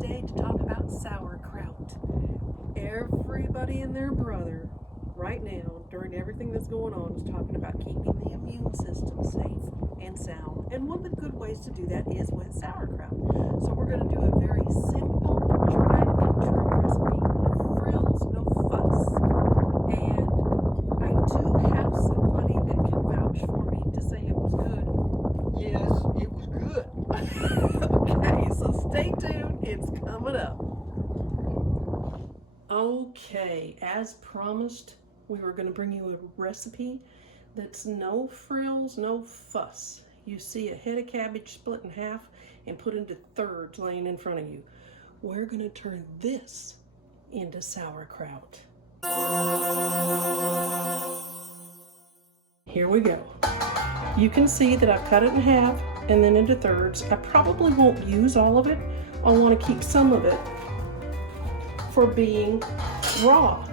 today to talk about sauerkraut. Everybody and their brother right now, during everything that's going on, is talking about keeping the immune system safe and sound. And one of the good ways to do that is with sauerkraut. So we're going to do a very simple, tried and true recipe. No frills, no fuss. And I do have somebody that can vouch for me to say it was good. Yes, it was good. Okay, so stay tuned. It's coming up. Okay, as promised, we were going to bring you a recipe that's no frills, no fuss. You see a head of cabbage split in half and put into thirds laying in front of you. We're going to turn this into sauerkraut. Here we go. You can see that I've cut it in half and then into thirds. I probably won't use all of it. I'll want to keep some of it for being raw.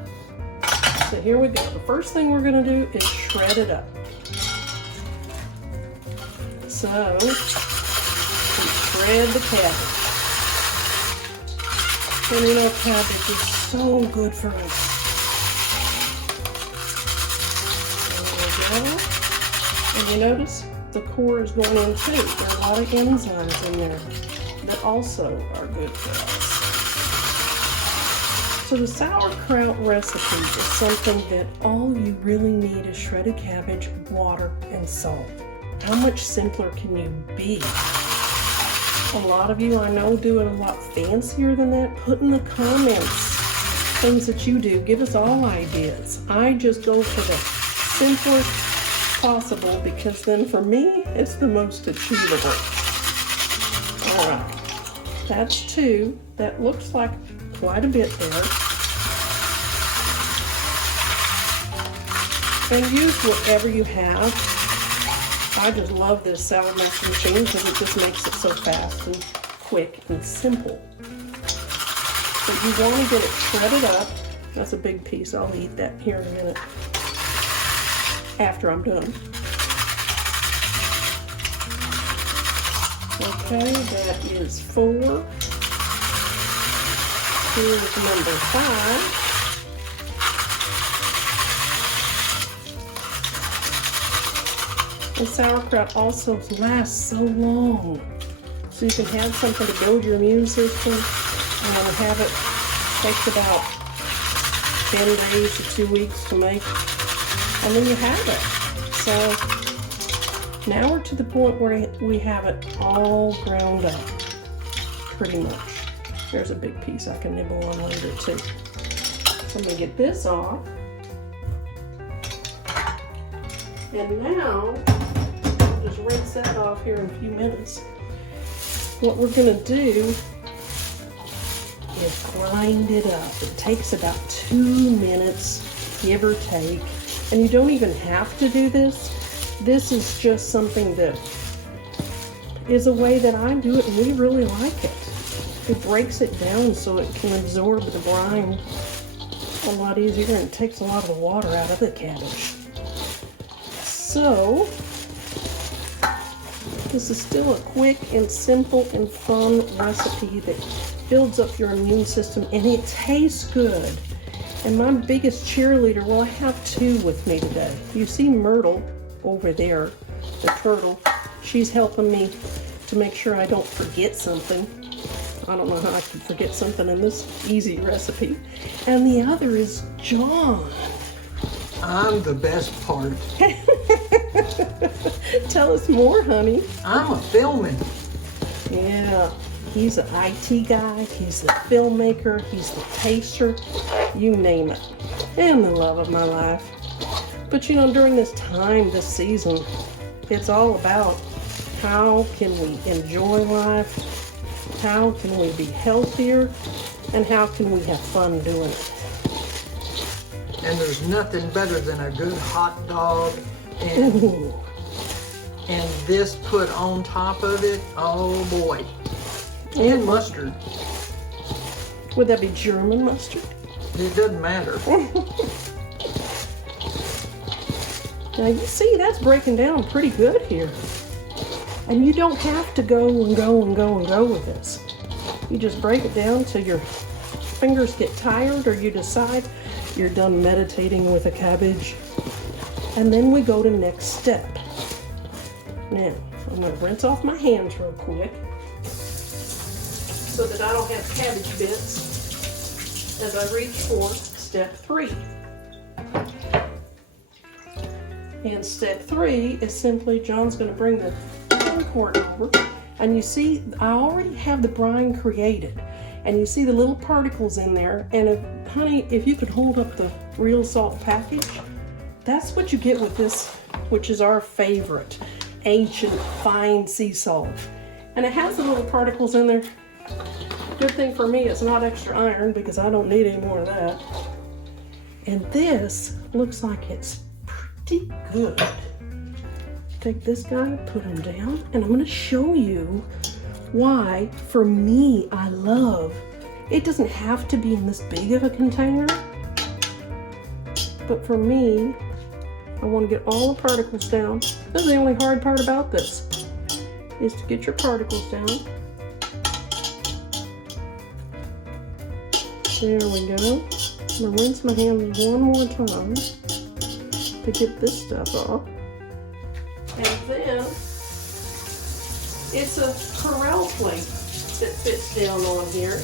So here we go. The first thing we're going to do is shred it up. So we shred the cabbage. And you know, cabbage is so good for us. There we go. And you notice the core is going in too. There are a lot of enzymes in there that also are good for us. So the sauerkraut recipe is something that all you really need is shredded cabbage, water, and salt. How much simpler can you be? A lot of you I know do it a lot fancier than that. Put in the comments things that you do. Give us all ideas. I just go for the simplest possible because then for me, it's the most achievable. All right, that's two. That looks like quite a bit there. And use whatever you have. I just love this salad mixing machine because it just makes it so fast and quick and simple. But you want to get it shredded up. That's a big piece. I'll eat that here in a minute after I'm done. Okay, that is 4. Here's number 5. And sauerkraut also lasts so long. So you can have something to build your immune system and have it takes about 10 days to 2 weeks to make. And then you have it. So now we're to the point where we have it all ground up, pretty much. There's a big piece I can nibble on later too. So I'm gonna get this off. And now, I'll just rinse that off here in a few minutes. What we're gonna do is grind it up. It takes about 2 minutes, give or take. And you don't even have to do this. This is just something that is a way that I do it and we really like it. It breaks it down so it can absorb the brine a lot easier and it takes a lot of the water out of the cabbage. So, this is still a quick and simple and fun recipe that builds up your immune system and it tastes good. And my biggest cheerleader, well, I have 2 with me today. You see Myrtle over there, the turtle. She's helping me to make sure I don't forget something. I don't know how I could forget something in this easy recipe. And the other is John. I'm the best part. Tell us more, honey. I'm a filming. Yeah, he's an IT guy, he's the filmmaker, he's the taster, you name it. And the love of my life. But you know, during this time, this season, it's all about how can we enjoy life, how can we be healthier, and how can we have fun doing it. And there's nothing better than a good hot dog and this put on top of it. Oh boy. And mustard. Would that be German mustard? It doesn't matter. Now you see that's breaking down pretty good here. And you don't have to go and go and go and go with this. You just break it down till your fingers get tired or you decide you're done meditating with a cabbage. And then we go to next step. Now, I'm going to rinse off my hands real quick so that I don't have cabbage bits as I reach for step 3. And step 3 is simply John's going to bring the corn over. And you see, I already have the brine created. And you see the little particles in there. And if, honey, if you could hold up the real salt package, that's what you get with this, which is our favorite ancient fine sea salt. And it has the little particles in there. Good thing for me, it's not extra iron because I don't need any more of that. And this looks like it's pretty good. Take this guy, put him down, and I'm going to show you why, for me, I love, it doesn't have to be in this big of a container, but for me, I want to get all the particles down. This is the only hard part about this, is to get your particles down. There we go. I'm going to rinse my hands one more time to get this stuff off. And then it's a Corral plate that fits down on here.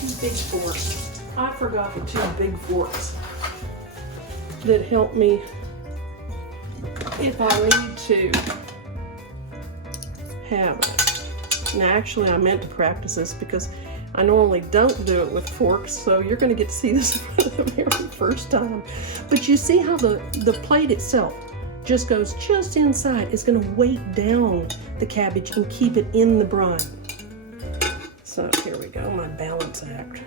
2 big forks. I forgot the 2 big forks that help me if I need to have it. Now actually I meant to practice this because I normally don't do it with forks, so you're going to get to see this for the very first time. But you see how the plate itself just goes just inside. It's going to weight down the cabbage and keep it in the brine. So here we go, my balance act.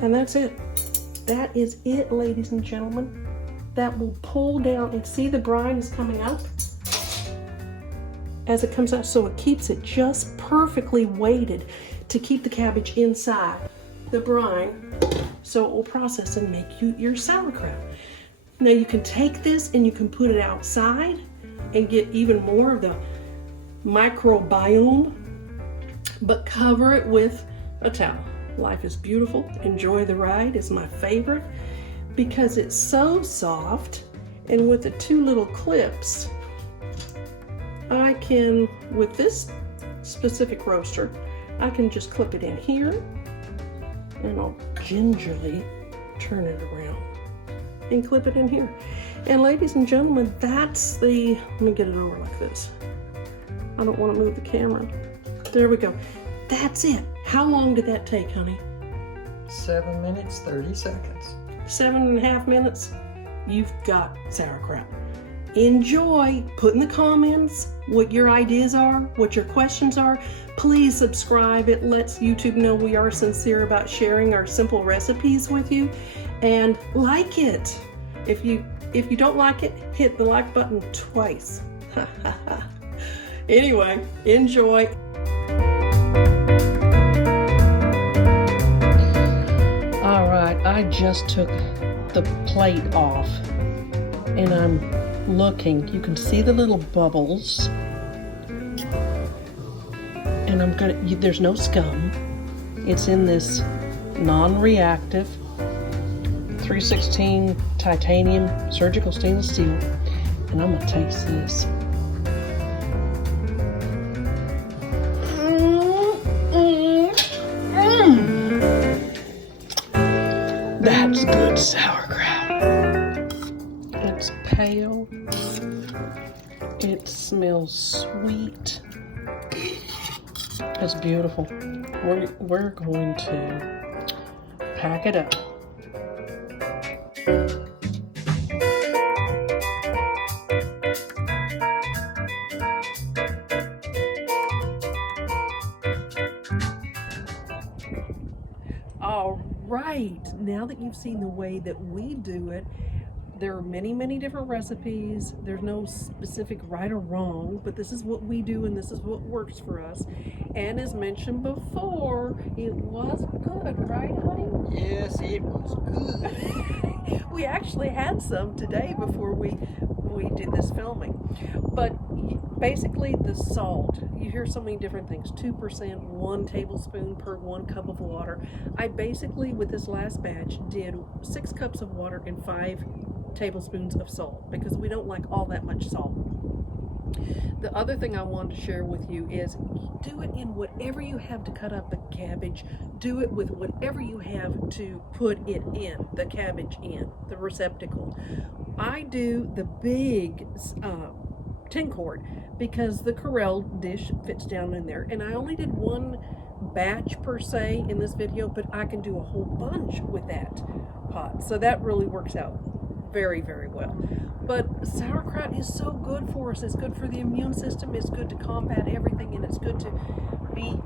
And that's it. That is it, ladies and gentlemen. That will pull down, and see the brine is coming up as it comes out, so it keeps it just perfectly weighted to keep the cabbage inside the brine, so it will process and make you your sauerkraut. Now you can take this and you can put it outside and get even more of the microbiome, but cover it with a towel. Life is beautiful. Enjoy the ride is my favorite because it's so soft, and with the 2 little clips, I can, with this specific roaster, I can just clip it in here, and I'll gingerly turn it around and clip it in here. And ladies and gentlemen, that's the, let me get it over like this. I don't want to move the camera. There we go. That's it. How long did that take, honey? 7 minutes, 30 seconds. 7.5 minutes. You've got sauerkraut. Enjoy. Put in the comments what your ideas are, what your questions are. Please subscribe. It lets YouTube know we are sincere about sharing our simple recipes with you. And like it. If you don't like it, hit the like button twice. Anyway, enjoy. All right, I just took the plate off and I'm looking. You can see the little bubbles, and I'm gonna, there's no scum. It's in this non-reactive 316 titanium surgical stainless steel, and I'm gonna taste this. That's good sauerkraut. It's pale. It smells sweet. It's beautiful. We're going to pack it up. All right, now that you've seen the way that we do it, there are many, many different recipes. There's no specific right or wrong, but this is what we do and this is what works for us. And as mentioned before, it was good, right, honey? Yes, it was good. We actually had some today before we we did this filming. But basically the salt, you hear so many different things, 2%, 1 tablespoon per 1 cup of water. I basically, with this last batch, did 6 cups of water and 5 tablespoons of salt because we don't like all that much salt. The other thing I wanted to share with you is do it in whatever you have to cut up the cabbage. Do it with whatever you have to put it in, the cabbage in, the receptacle. I do the big tin quart because the Corel dish fits down in there. And I only did 1 batch per se in this video, but I can do a whole bunch with that pot. So that really works out very, very well. But sauerkraut is so good for us. It's good for the immune system. It's good to combat everything, and it's good to be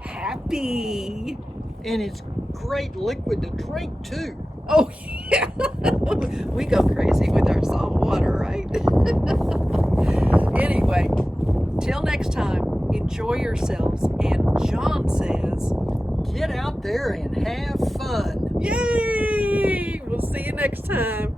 happy. And it's great liquid to drink too. Oh yeah, we go crazy with our salt water, right? Anyway, till next time, enjoy yourselves. And John says, get out there and have fun. Yay! We'll see you next time.